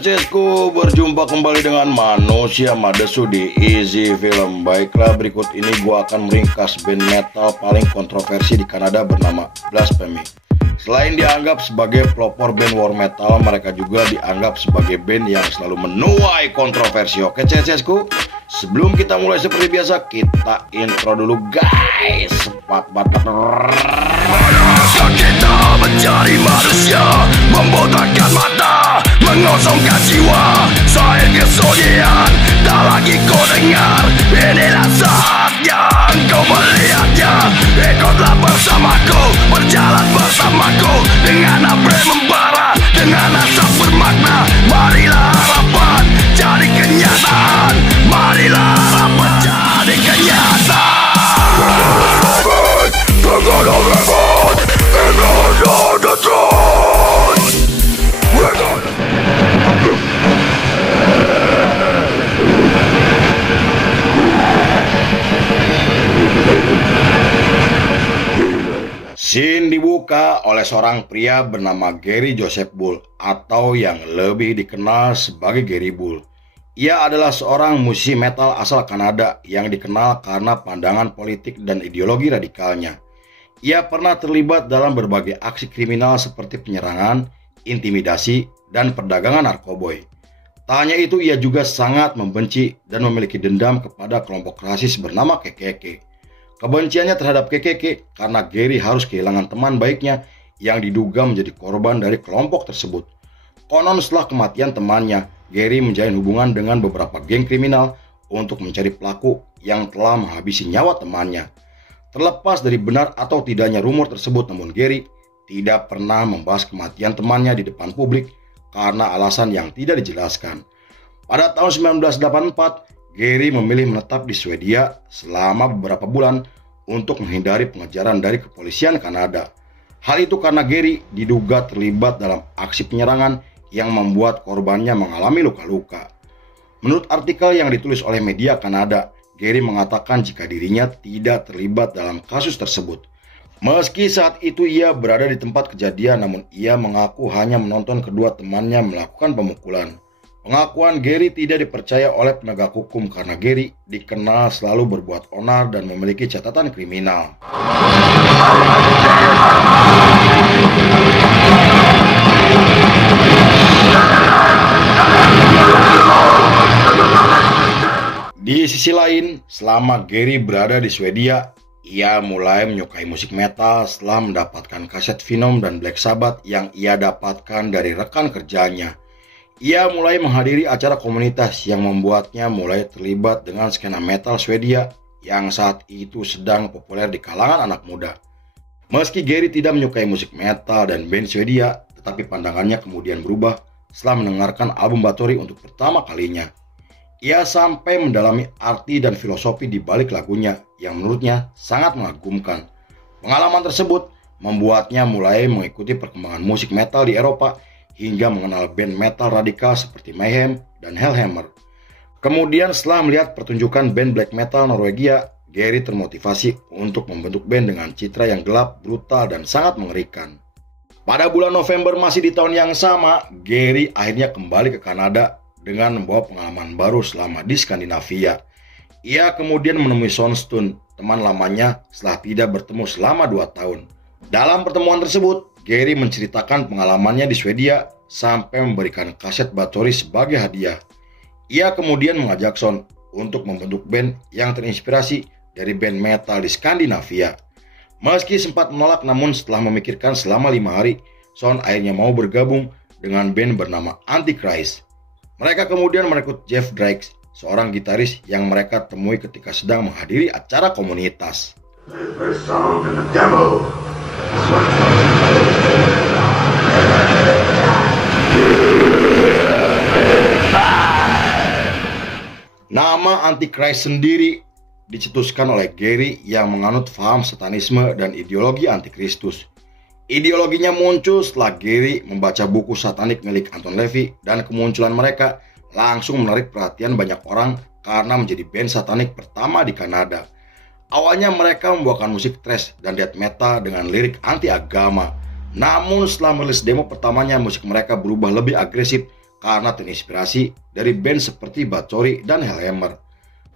CSku, berjumpa kembali dengan manusia Madesu di Easy Film. Baiklah, berikut ini gua akan meringkas band metal paling kontroversi di Kanada bernama Blasphemy. Selain dianggap sebagai pelopor band war metal, mereka juga dianggap sebagai band yang selalu menuai kontroversi. Oke CSku, sebelum kita mulai seperti biasa, kita intro dulu guys. Masa kita mencari manusia, membotakkan mata, mengosongkan jiwa. Saya kesunyian, tak lagi kau dengar. Inilah saatnya engkau melihatnya. Ikutlah bersamaku, berjalan bersamaku, dengan apa yang membara, dengan asap bermakna. Marilah harapan jadi kenyataan. Marilah harapan jadi kenyataan. We're gonna revolt, and on the throne. We're gonna... Scene dibuka oleh seorang pria bernama Gary Joseph Bull, atau yang lebih dikenal sebagai Gary Bull. Ia adalah seorang musisi metal asal Kanada yang dikenal karena pandangan politik dan ideologi radikalnya. Ia pernah terlibat dalam berbagai aksi kriminal seperti penyerangan, intimidasi, dan perdagangan narkoboy. Tak hanya itu, ia juga sangat membenci dan memiliki dendam kepada kelompok rasis bernama KKK. Kebenciannya terhadap KKK karena Gary harus kehilangan teman baiknya yang diduga menjadi korban dari kelompok tersebut. Konon setelah kematian temannya, Gary menjalin hubungan dengan beberapa geng kriminal untuk mencari pelaku yang telah menghabisi nyawa temannya. Terlepas dari benar atau tidaknya rumor tersebut, namun Gary tidak pernah membahas kematian temannya di depan publik karena alasan yang tidak dijelaskan. Pada tahun 1984, Gary memilih menetap di Swedia selama beberapa bulan untuk menghindari pengejaran dari kepolisian Kanada. Hal itu karena Gary diduga terlibat dalam aksi penyerangan yang membuat korbannya mengalami luka-luka. Menurut artikel yang ditulis oleh media Kanada, Gary mengatakan jika dirinya tidak terlibat dalam kasus tersebut. Meski saat itu ia berada di tempat kejadian, namun ia mengaku hanya menonton kedua temannya melakukan pemukulan. Pengakuan Gary tidak dipercaya oleh penegak hukum karena Gary dikenal selalu berbuat onar dan memiliki catatan kriminal. Di sisi lain, selama Gary berada di Swedia, ia mulai menyukai musik metal setelah mendapatkan kaset Venom dan Black Sabbath yang ia dapatkan dari rekan kerjanya. Ia mulai menghadiri acara komunitas yang membuatnya mulai terlibat dengan skena metal Swedia yang saat itu sedang populer di kalangan anak muda. Meski Gary tidak menyukai musik metal dan band Swedia, tetapi pandangannya kemudian berubah setelah mendengarkan album Bathory untuk pertama kalinya. Ia sampai mendalami arti dan filosofi di balik lagunya yang menurutnya sangat mengagumkan. Pengalaman tersebut membuatnya mulai mengikuti perkembangan musik metal di Eropa hingga mengenal band metal radikal seperti Mayhem dan Hellhammer. Kemudian setelah melihat pertunjukan band black metal Norwegia, Gary termotivasi untuk membentuk band dengan citra yang gelap, brutal, dan sangat mengerikan. Pada bulan November masih di tahun yang sama, Gary akhirnya kembali ke Kanada dengan membawa pengalaman baru selama di Skandinavia. Ia kemudian menemui Sean Stone, teman lamanya setelah tidak bertemu selama 2 tahun. Dalam pertemuan tersebut, Gary menceritakan pengalamannya di Swedia sampai memberikan kaset Bathory sebagai hadiah. Ia kemudian mengajak Sean untuk membentuk band yang terinspirasi dari band metal di Skandinavia. Meski sempat menolak, namun setelah memikirkan selama 5 hari, Sean akhirnya mau bergabung dengan band bernama Antichrist. Mereka kemudian merekrut Jeff Drake, seorang gitaris yang mereka temui ketika sedang menghadiri acara komunitas. Nama Antichrist sendiri dicetuskan oleh Gary yang menganut paham satanisme dan ideologi antikristus. Ideologinya muncul setelah Gary membaca buku satanik milik Anton LaVey, dan kemunculan mereka langsung menarik perhatian banyak orang karena menjadi band satanik pertama di Kanada. Awalnya mereka membawakan musik thrash dan death metal dengan lirik anti agama. Namun setelah merilis demo pertamanya, musik mereka berubah lebih agresif karena terinspirasi dari band seperti Bathory dan Hellhammer.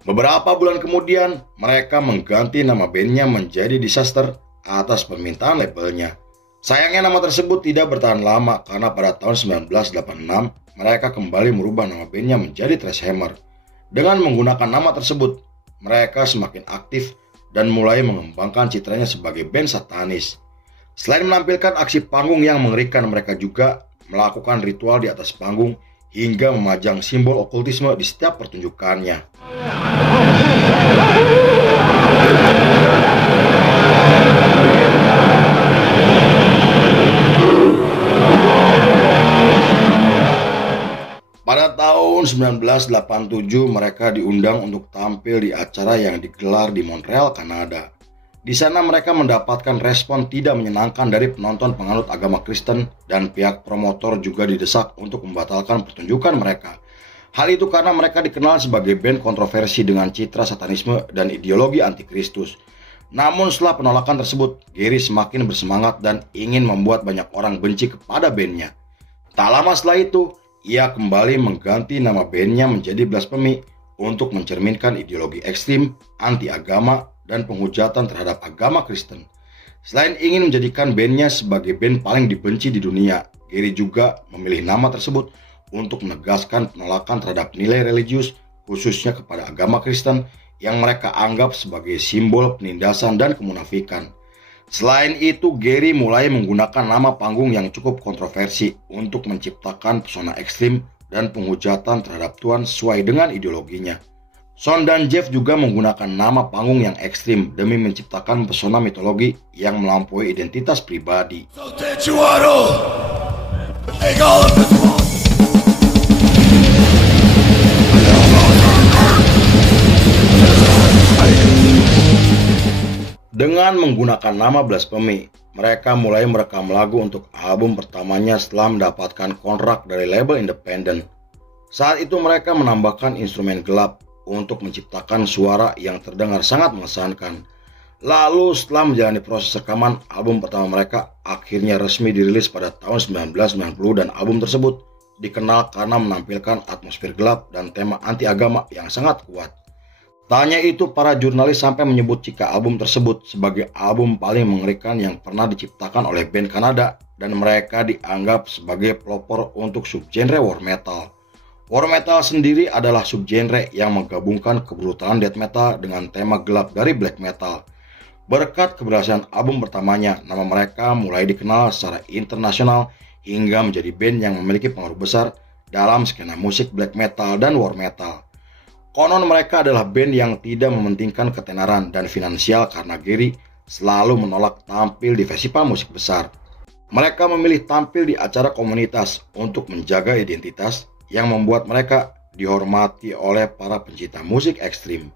Beberapa bulan kemudian, mereka mengganti nama bandnya menjadi Disaster atas permintaan labelnya. Sayangnya nama tersebut tidak bertahan lama karena pada tahun 1986 mereka kembali merubah nama bandnya menjadi Thrashammer. Dengan menggunakan nama tersebut, mereka semakin aktif dan mulai mengembangkan citranya sebagai band satanis. Selain menampilkan aksi panggung yang mengerikan, mereka juga melakukan ritual di atas panggung hingga memajang simbol okultisme di setiap pertunjukannya. Pada tahun 1987 mereka diundang untuk tampil di acara yang digelar di Montreal, Kanada. Di sana mereka mendapatkan respon tidak menyenangkan dari penonton penganut agama Kristen dan pihak promotor juga didesak untuk membatalkan pertunjukan mereka. Hal itu karena mereka dikenal sebagai band kontroversi dengan citra satanisme dan ideologi antikristus. Namun setelah penolakan tersebut, Gary semakin bersemangat dan ingin membuat banyak orang benci kepada bandnya. Tak lama setelah itu, ia kembali mengganti nama bandnya menjadi Blasphemy untuk mencerminkan ideologi ekstrim, anti-agama, dan penghujatan terhadap agama Kristen. Selain ingin menjadikan bandnya sebagai band paling dibenci di dunia, Gary juga memilih nama tersebut untuk menegaskan penolakan terhadap nilai religius, khususnya kepada agama Kristen yang mereka anggap sebagai simbol penindasan dan kemunafikan. Selain itu, Gary mulai menggunakan nama panggung yang cukup kontroversi untuk menciptakan pesona ekstrim dan penghujatan terhadap Tuhan sesuai dengan ideologinya. Sean dan Jeff juga menggunakan nama panggung yang ekstrim demi menciptakan pesona mitologi yang melampaui identitas pribadi. Dengan menggunakan nama Blasphemy, mereka mulai merekam lagu untuk album pertamanya setelah mendapatkan kontrak dari label independen. Saat itu mereka menambahkan instrumen gelap untuk menciptakan suara yang terdengar sangat mengesankan. Lalu setelah menjalani proses rekaman, album pertama mereka akhirnya resmi dirilis pada tahun 1990 dan album tersebut dikenal karena menampilkan atmosfer gelap dan tema anti-agama yang sangat kuat. Tak hanya itu, para jurnalis sampai menyebut jika album tersebut sebagai album paling mengerikan yang pernah diciptakan oleh band Kanada dan mereka dianggap sebagai pelopor untuk subgenre war metal. War metal sendiri adalah subgenre yang menggabungkan kebrutalan death metal dengan tema gelap dari black metal. Berkat keberhasilan album pertamanya, nama mereka mulai dikenal secara internasional hingga menjadi band yang memiliki pengaruh besar dalam skena musik black metal dan war metal. Konon mereka adalah band yang tidak mementingkan ketenaran dan finansial karena Gary selalu menolak tampil di festival musik besar. Mereka memilih tampil di acara komunitas untuk menjaga identitas yang membuat mereka dihormati oleh para pencinta musik ekstrim.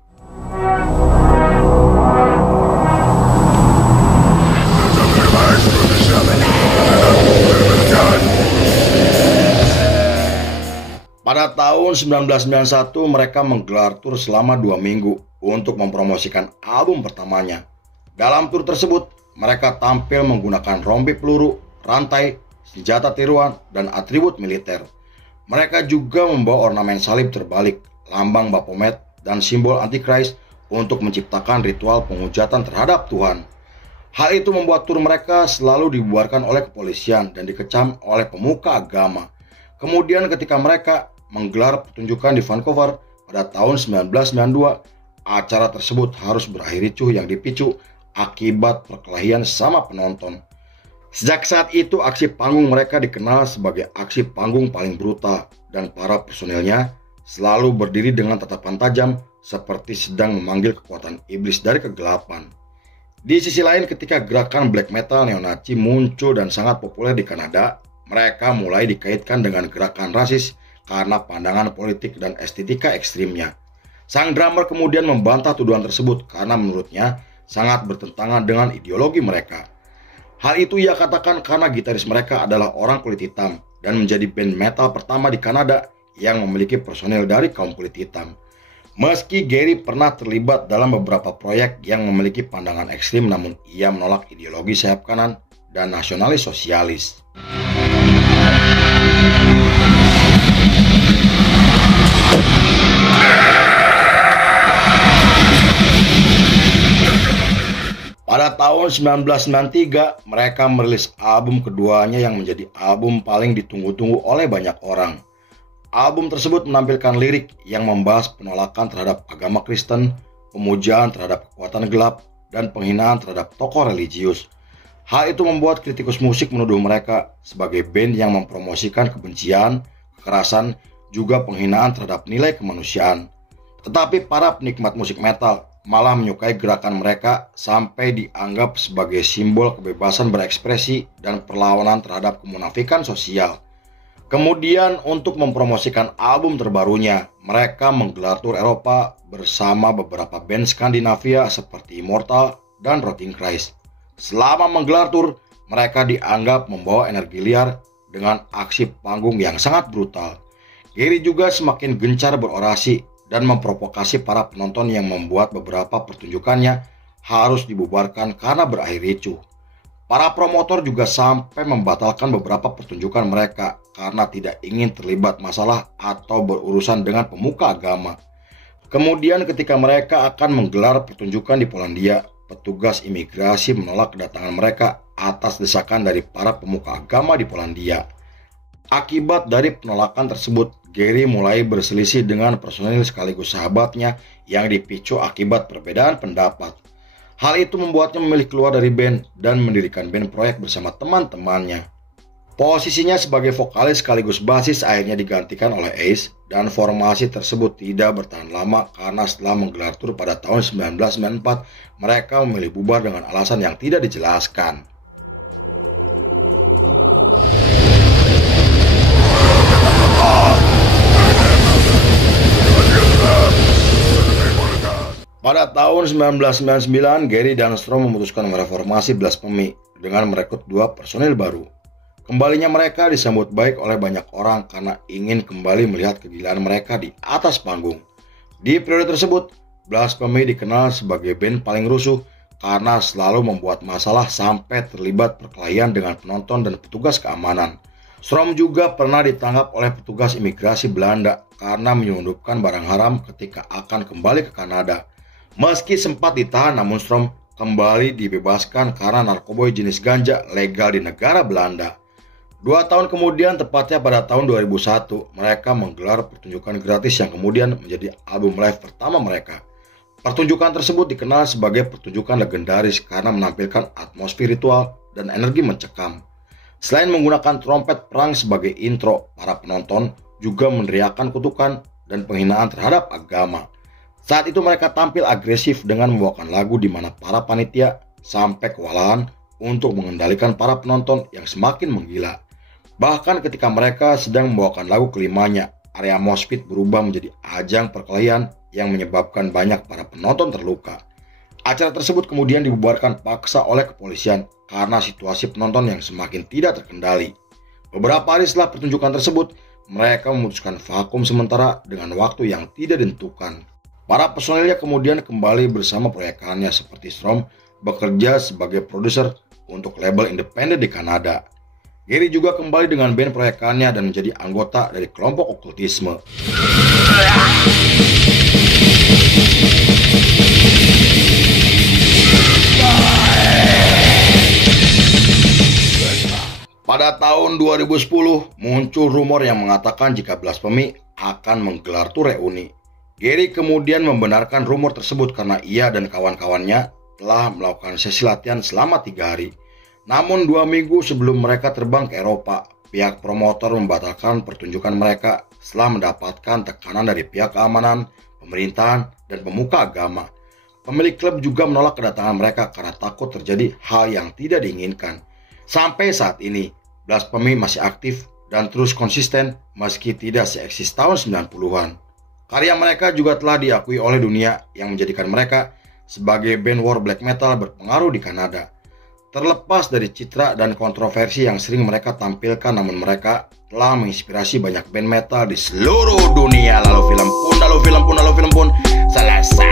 Pada tahun 1991 mereka menggelar tur selama 2 minggu untuk mempromosikan album pertamanya. Dalam tur tersebut, mereka tampil menggunakan rompi peluru, rantai, senjata tiruan, dan atribut militer. Mereka juga membawa ornamen salib terbalik, lambang Baphomet, dan simbol Antichrist untuk menciptakan ritual penghujatan terhadap Tuhan. Hal itu membuat tur mereka selalu dibubarkan oleh kepolisian dan dikecam oleh pemuka agama. Kemudian ketika mereka menggelar pertunjukan di Vancouver pada tahun 1992, acara tersebut harus berakhir ricuh yang dipicu akibat perkelahian sama penonton. Sejak saat itu, aksi panggung mereka dikenal sebagai aksi panggung paling brutal dan para personilnya selalu berdiri dengan tatapan tajam seperti sedang memanggil kekuatan iblis dari kegelapan. Di sisi lain, ketika gerakan black metal neo-Nazi muncul dan sangat populer di Kanada, mereka mulai dikaitkan dengan gerakan rasis karena pandangan politik dan estetika ekstrimnya. Sang drummer kemudian membantah tuduhan tersebut karena menurutnya sangat bertentangan dengan ideologi mereka. Hal itu ia katakan karena gitaris mereka adalah orang kulit hitam dan menjadi band metal pertama di Kanada yang memiliki personil dari kaum kulit hitam. Meski Gary pernah terlibat dalam beberapa proyek yang memiliki pandangan ekstrim, namun ia menolak ideologi sayap kanan dan nasionalis sosialis. tahun 1993, mereka merilis album keduanya yang menjadi album paling ditunggu-tunggu oleh banyak orang. Album tersebut menampilkan lirik yang membahas penolakan terhadap agama Kristen, pemujaan terhadap kekuatan gelap, dan penghinaan terhadap tokoh religius. Hal itu membuat kritikus musik menuduh mereka sebagai band yang mempromosikan kebencian, kekerasan, juga penghinaan terhadap nilai kemanusiaan. Tetapi para penikmat musik metal malah menyukai gerakan mereka sampai dianggap sebagai simbol kebebasan berekspresi dan perlawanan terhadap kemunafikan sosial. Kemudian untuk mempromosikan album terbarunya, mereka menggelar tur Eropa bersama beberapa band Skandinavia seperti Immortal dan Rotting Christ. Selama menggelar tur, mereka dianggap membawa energi liar dengan aksi panggung yang sangat brutal. Gary juga semakin gencar berorasi dan memprovokasi para penonton yang membuat beberapa pertunjukannya harus dibubarkan karena berakhir ricuh. Para promotor juga sampai membatalkan beberapa pertunjukan mereka karena tidak ingin terlibat masalah atau berurusan dengan pemuka agama. Kemudian ketika mereka akan menggelar pertunjukan di Polandia, petugas imigrasi menolak kedatangan mereka atas desakan dari para pemuka agama di Polandia. Akibat dari penolakan tersebut, Gary mulai berselisih dengan personil sekaligus sahabatnya yang dipicu akibat perbedaan pendapat. Hal itu membuatnya memilih keluar dari band dan mendirikan band proyek bersama teman-temannya. Posisinya sebagai vokalis sekaligus basis akhirnya digantikan oleh Ace, dan formasi tersebut tidak bertahan lama karena setelah menggelar tur pada tahun 1994, mereka memilih bubar dengan alasan yang tidak dijelaskan. Pada tahun 1999, Gary dan Strom memutuskan mereformasi Blasphemy dengan merekrut 2 personil baru. Kembalinya mereka disambut baik oleh banyak orang karena ingin kembali melihat kegilaan mereka di atas panggung. Di periode tersebut, Blasphemy dikenal sebagai band paling rusuh karena selalu membuat masalah sampai terlibat perkelahian dengan penonton dan petugas keamanan. Strom juga pernah ditangkap oleh petugas imigrasi Belanda karena menyelundupkan barang haram ketika akan kembali ke Kanada. Meski sempat ditahan, namun Strom kembali dibebaskan karena narkoba jenis ganja legal di negara Belanda. 2 tahun kemudian, tepatnya pada tahun 2001, mereka menggelar pertunjukan gratis yang kemudian menjadi album live pertama mereka. Pertunjukan tersebut dikenal sebagai pertunjukan legendaris karena menampilkan atmosfer ritual dan energi mencekam. Selain menggunakan trompet perang sebagai intro, para penonton juga meneriakkan kutukan dan penghinaan terhadap agama. Saat itu mereka tampil agresif dengan membawakan lagu di mana para panitia sampai kewalahan untuk mengendalikan para penonton yang semakin menggila. Bahkan ketika mereka sedang membawakan lagu kelimanya, area mosh pit berubah menjadi ajang perkelahian yang menyebabkan banyak para penonton terluka. Acara tersebut kemudian dibubarkan paksa oleh kepolisian karena situasi penonton yang semakin tidak terkendali. Beberapa hari setelah pertunjukan tersebut, mereka memutuskan vakum sementara dengan waktu yang tidak ditentukan. Para personilnya kemudian kembali bersama proyekannya seperti Strom bekerja sebagai produser untuk label independen di Kanada. Gary juga kembali dengan band proyekannya dan menjadi anggota dari kelompok okultisme. Pada tahun 2010, muncul rumor yang mengatakan jika Blasphemy akan menggelar tur reuni. Gary kemudian membenarkan rumor tersebut karena ia dan kawan-kawannya telah melakukan sesi latihan selama 3 hari. Namun 2 minggu sebelum mereka terbang ke Eropa, pihak promotor membatalkan pertunjukan mereka setelah mendapatkan tekanan dari pihak keamanan, pemerintahan, dan pemuka agama. Pemilik klub juga menolak kedatangan mereka karena takut terjadi hal yang tidak diinginkan. Sampai saat ini, Blasphemy masih aktif dan terus konsisten meski tidak seeksis tahun 90-an. Karya mereka juga telah diakui oleh dunia yang menjadikan mereka sebagai band war black metal berpengaruh di Kanada. Terlepas dari citra dan kontroversi yang sering mereka tampilkan, namun mereka telah menginspirasi banyak band metal di seluruh dunia. Lalu film pun selesai.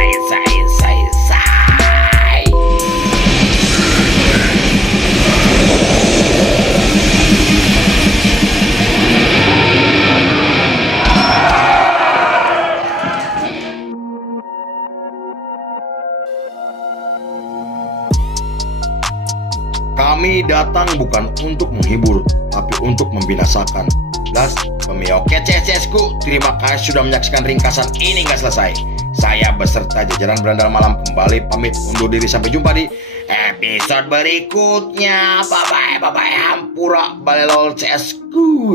Kami datang bukan untuk menghibur, tapi untuk membinasakan. Plus, pemioke CSku, terima kasih sudah menyaksikan ringkasan ini nggak selesai. Saya beserta jajaran Berandal Malam kembali pamit undur diri, sampai jumpa di episode berikutnya. Bye bye, Hampura Balelol CSku.